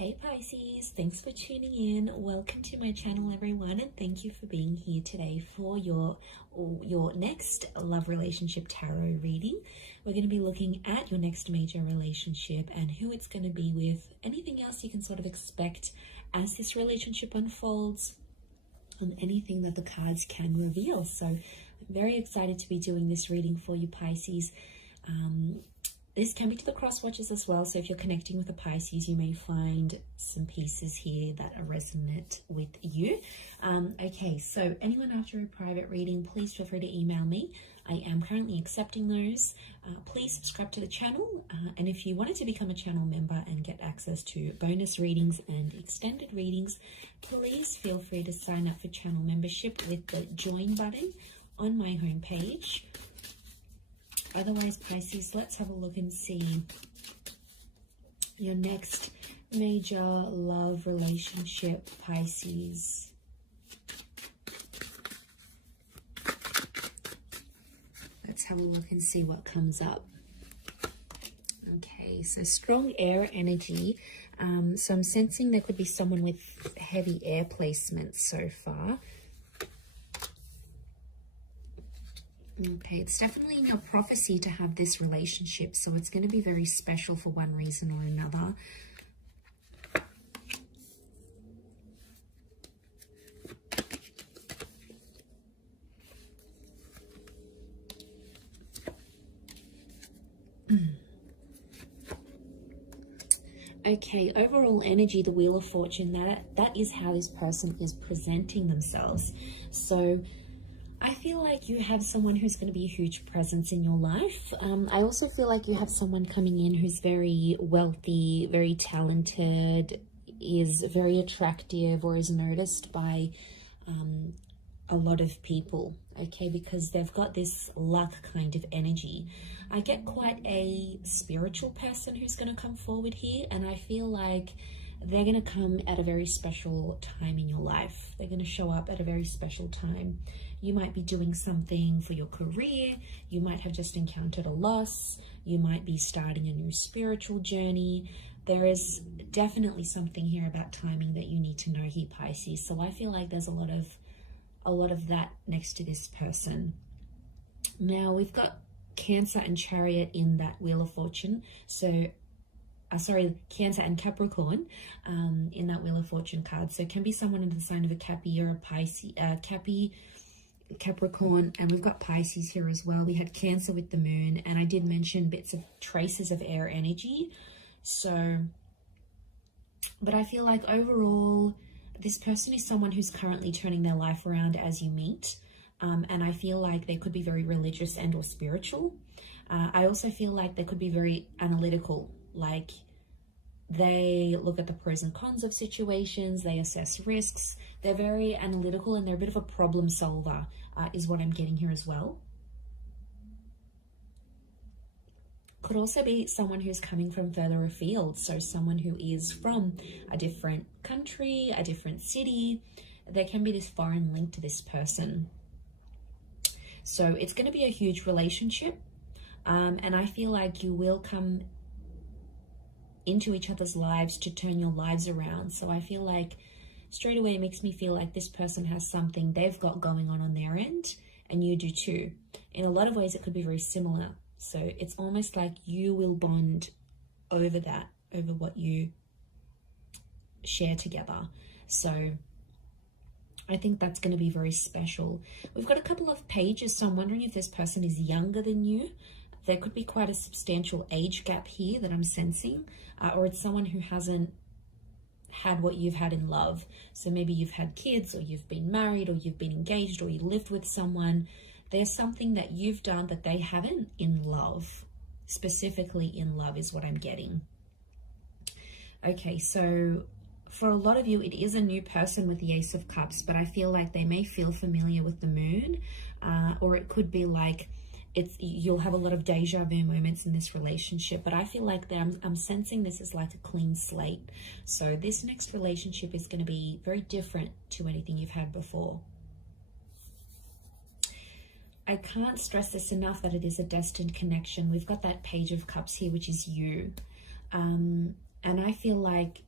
Hey Pisces, thanks for tuning in. Welcome to my channel everyone, and thank you for being here today for your next love relationship tarot reading. We're going to be looking at your next major relationship and who it's going to be with, anything else you can sort of expect as this relationship unfolds, and anything that the cards can reveal. So I'm very excited to be doing this reading for you Pisces. This can be to the cross watchers as well, so if you're connecting with a Pisces, you may find some pieces here that are resonant with you. Okay, so anyone after a private reading, please feel free to email me. I am currently accepting those. Please subscribe to the channel, and if you wanted to become a channel member and get access to bonus readings and extended readings, please feel free to sign up for channel membership with the join button on my homepage. Otherwise, Pisces, let's have a look and see your next major love relationship, Pisces. Let's have a look and see what comes up. Okay, so strong air energy. So I'm sensing there could be someone with heavy air placements so far. Okay, it's definitely in your prophecy to have this relationship, so it's going to be very special for one reason or another. Okay, overall energy, the Wheel of Fortune, that is how this person is presenting themselves. So I feel like you have someone who's going to be a huge presence in your life. I also feel like you have someone coming in who's very wealthy, very talented, is very attractive, or is noticed by a lot of people, okay, because they've got this luck kind of energy. I get quite a spiritual person who's going to come forward here, and I feel like they're going to come at a very special time in your life. They're going to show up at a very special time. You might be doing something for your career. You might have just encountered a loss. You might be starting a new spiritual journey. There is definitely something here about timing that you need to know here, Pisces. So I feel like there's a lot of that next to this person. Now we've got Cancer and Chariot in that Wheel of Fortune. So Cancer and Capricorn in that Wheel of Fortune card. So it can be someone in the sign of a Cappy or a Pisces, Capricorn, and we've got Pisces here as well. We had Cancer with the moon, and I did mention bits of traces of air energy. So, but I feel like overall, this person is someone who's currently turning their life around as you meet. And I feel like they could be very religious and or spiritual. I also feel like they could be very analytical. Like they look at the pros and cons of situations, they assess risks, they're very analytical, and they're a bit of a problem solver, is what I'm getting here as well. Could also be someone who's coming from further afield, so someone who is from a different country, a different city. There can be this foreign link to this person. So it's going to be a huge relationship, and I feel like you will come into each other's lives to turn your lives around. So I feel like straight away it makes me feel like this person has something they've got going on their end, and you do too. In a lot of ways it could be very similar. So it's almost like you will bond over that, over what you share together. So I think that's going to be very special. We've got a couple of pages, so I'm wondering if this person is younger than you. There could be quite a substantial age gap here that I'm sensing, or it's someone who hasn't had what you've had in love. So maybe you've had kids, or you've been married, or you've been engaged, or you lived with someone. There's something that you've done that they haven't in love. Specifically in love is what I'm getting. Okay, so for a lot of you, it is a new person with the Ace of Cups, but I feel like they may feel familiar with the moon, or it could be like you'll have a lot of deja vu moments in this relationship, but I feel like I'm sensing this is like a clean slate. So this next relationship is going to be very different to anything you've had before. I can't stress this enough that it is a destined connection. We've got that Page of Cups here, which is you. And I feel like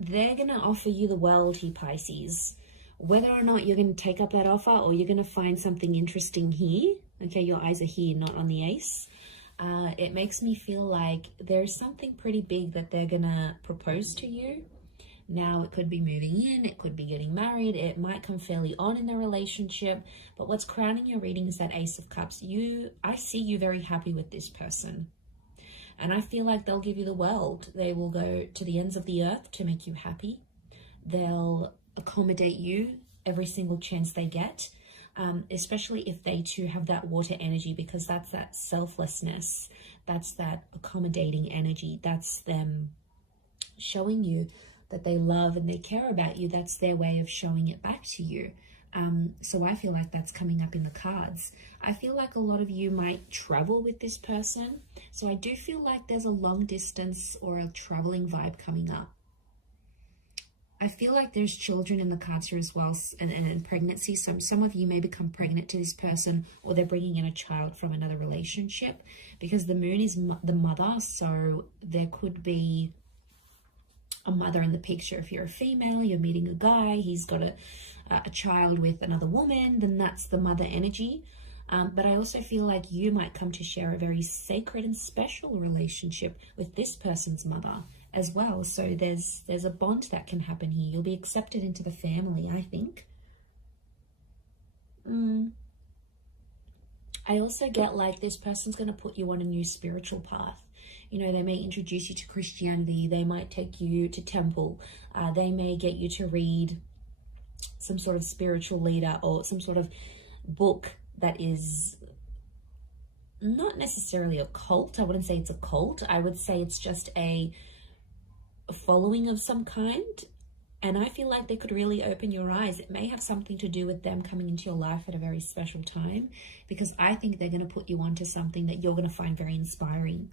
they're going to offer you the world here, Pisces. Whether or not you're going to take up that offer or you're going to find something interesting here, okay, your eyes are here, not on the ace. It makes me feel like there's something pretty big that they're going to propose to you. Now, it could be moving in, it could be getting married, it might come fairly on in the relationship, but what's crowning your reading is that Ace of Cups. I see you very happy with this person. And I feel like they'll give you the world. They will go to the ends of the earth to make you happy. They'll accommodate you every single chance they get, especially if they too have that water energy, because that's that selflessness. That's that accommodating energy. That's them showing you that they love and they care about you. That's their way of showing it back to you. So I feel like that's coming up in the cards. I feel like a lot of you might travel with this person. So I do feel like there's a long distance or a traveling vibe coming up. I feel like there's children in the cards here as well, and pregnancy. Some of you may become pregnant to this person, or they're bringing in a child from another relationship, because the moon is the mother. So there could be a mother in the picture. If you're a female, you're meeting a guy, he's got a child with another woman, then that's the mother energy. But I also feel like you might come to share a very sacred and special relationship with this person's mother as well. So there's a bond that can happen here. You'll be accepted into the family, I think. I also get like this person's going to put you on a new spiritual path. You know, they may introduce you to Christianity. They might take you to temple. They may get you to read some sort of spiritual leader or some sort of book that is not necessarily a cult. I wouldn't say it's a cult. I would say it's just a following of some kind. And I feel like they could really open your eyes. It may have something to do with them coming into your life at a very special time, because I think they're going to put you onto something that you're going to find very inspiring.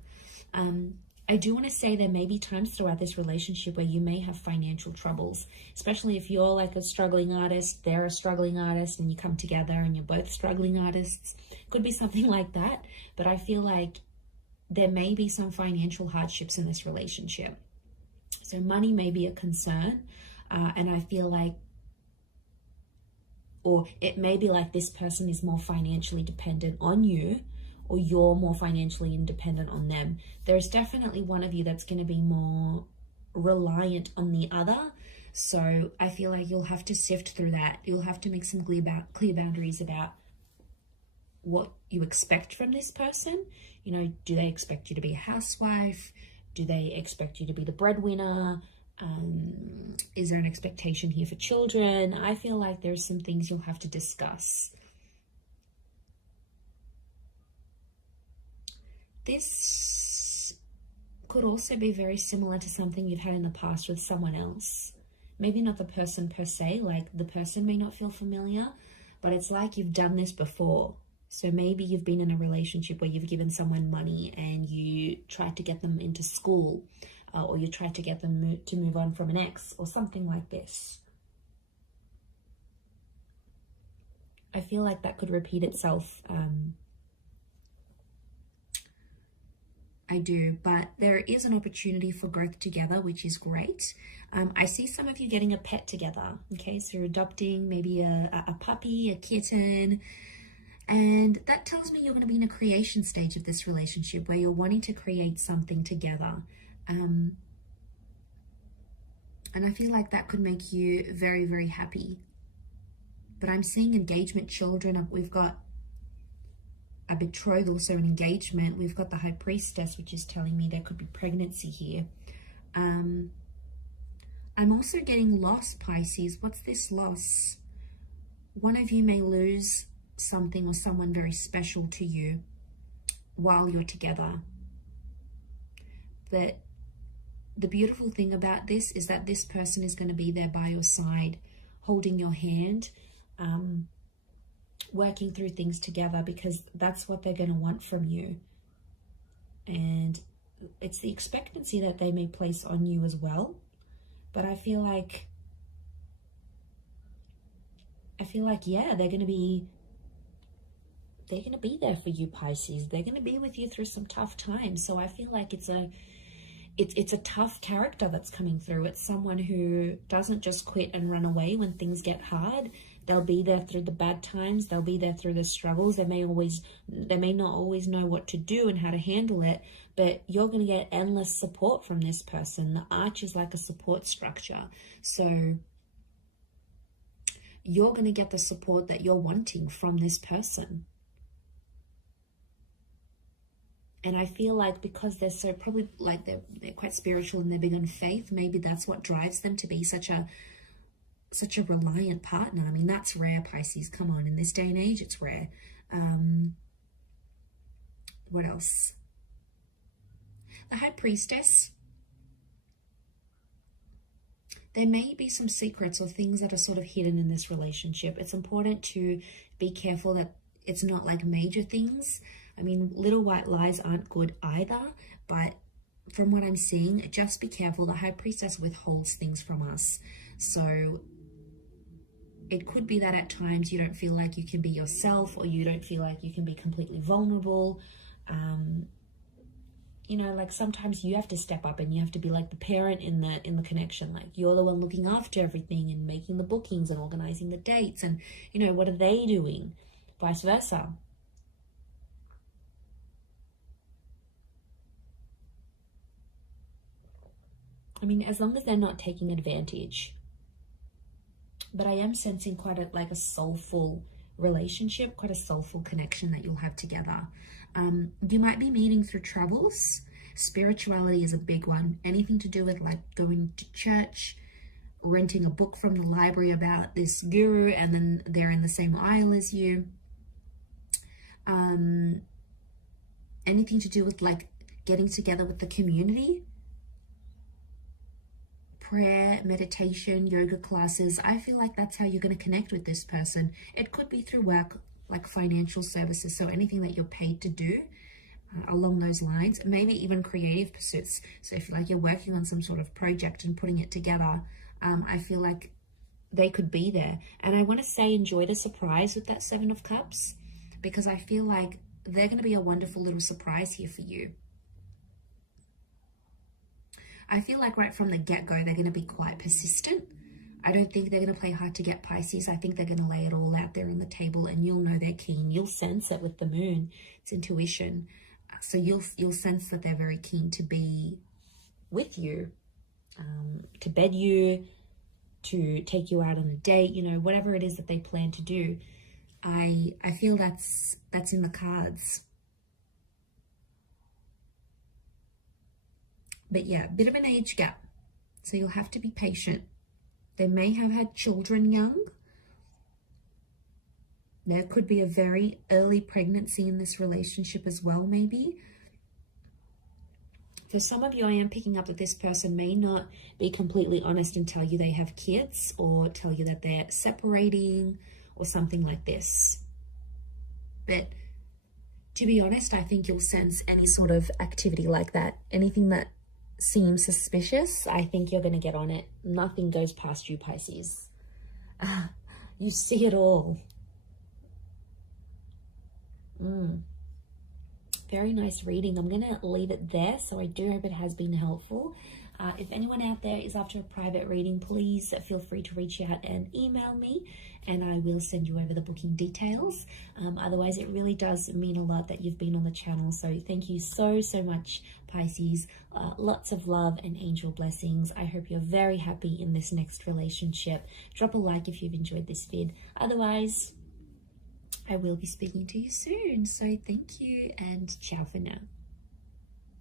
I do want to say there may be times throughout this relationship where you may have financial troubles, especially if you're like a struggling artist, they're a struggling artist, and you come together and you're both struggling artists. Could be something like that. But I feel like there may be some financial hardships in this relationship. So money may be a concern. And I feel like, or it may be like this person is more financially dependent on you, or you're more financially independent on them. There's definitely one of you that's going to be more reliant on the other. So I feel like you'll have to sift through that. You'll have to make some clear boundaries about what you expect from this person. You know, do they expect you to be a housewife? Do they expect you to be the breadwinner? Is there an expectation here for children? I feel like there's some things you'll have to discuss. This could also be very similar to something you've had in the past with someone else. Maybe not the person per se, like the person may not feel familiar, but it's like you've done this before. So maybe you've been in a relationship where you've given someone money and you tried to get them into school, or you tried to get them to move on from an ex, or something like this. I feel like that could repeat itself. I do, but there is an opportunity for growth together, which is great. I see some of you getting a pet together. Okay, so you're adopting maybe a puppy, a kitten, and that tells me you're going to be in a creation stage of this relationship where you're wanting to create something together. And I feel like that could make you very, very happy. But I'm seeing engagement, children. We've got a betrothal, so an engagement. We've got the High Priestess, which is telling me there could be pregnancy here. I'm also getting loss, Pisces. What's this loss? One of you may lose something or someone very special to you while you're together. But the beautiful thing about this is that this person is going to be there by your side, holding your hand, working through things together, because that's what they're going to want from you. And it's the expectancy that they may place on you as well. But I feel like, yeah, they're going to be there for you, Pisces. They're going to be with you through some tough times. So I feel like it's it's a tough character that's coming through. It's someone who doesn't just quit and run away when things get hard. They'll be there through the bad times. They'll be there through the struggles. They may not always know what to do and how to handle it, but you're going to get endless support from this person. The arch is like a support structure. So you're going to get the support that you're wanting from this person. And I feel like because they're so probably like they're quite spiritual and they're big on faith, maybe that's what drives them to be such a reliant partner. I mean, that's rare, Pisces. Come on, in this day and age, it's rare. What else? The High Priestess. There may be some secrets or things that are sort of hidden in this relationship. It's important to be careful that it's not like major things. I mean, little white lies aren't good either, but from what I'm seeing, just be careful. The High Priestess withholds things from us. So it could be that at times you don't feel like you can be yourself, or you don't feel like you can be completely vulnerable. You know, like sometimes you have to step up and you have to be like the parent in the connection. Like you're the one looking after everything and making the bookings and organizing the dates. And, you know, what are they doing? Vice versa. I mean, as long as they're not taking advantage. But I am sensing quite a soulful relationship, quite a soulful connection that you'll have together. You might be meeting through travels. Spirituality is a big one. Anything to do with like going to church, renting a book from the library about this guru, and then they're in the same aisle as you. Anything to do with like getting together with the community. Prayer, meditation, yoga classes. I feel like that's how you're going to connect with this person. It could be through work, like financial services. So anything that you're paid to do along those lines, maybe even creative pursuits. So if like you're working on some sort of project and putting it together, I feel like they could be there. And I want to say enjoy the surprise with that Seven of Cups, because I feel like they're going to be a wonderful little surprise here for you. I feel like right from the get-go, they're going to be quite persistent. I don't think they're going to play hard to get, Pisces. I think they're going to lay it all out there on the table, and you'll know they're keen. You'll sense it with the moon. It's intuition. So you'll sense that they're very keen to be with you, to bed you, to take you out on a date, you know, whatever it is that they plan to do. I feel that's in the cards. But yeah, a bit of an age gap. So you'll have to be patient. They may have had children young. There could be a very early pregnancy in this relationship as well, maybe. For some of you, I am picking up that this person may not be completely honest and tell you they have kids, or tell you that they're separating or something like this. But to be honest, I think you'll sense any sort of activity like that. Anything that seems suspicious, I think you're going to get on it. Nothing goes past you, Pisces. You see it all. Very nice reading. I'm going to leave it there. So I do hope it has been helpful. If anyone out there is after a private reading, please feel free to reach out and email me, and I will send you over the booking details. Otherwise, it really does mean a lot that you've been on the channel. So thank you so much, Pisces. Lots of love and angel blessings. I hope you're very happy in this next relationship. Drop a like if you've enjoyed this vid. Otherwise, I will be speaking to you soon. So thank you, and ciao for now.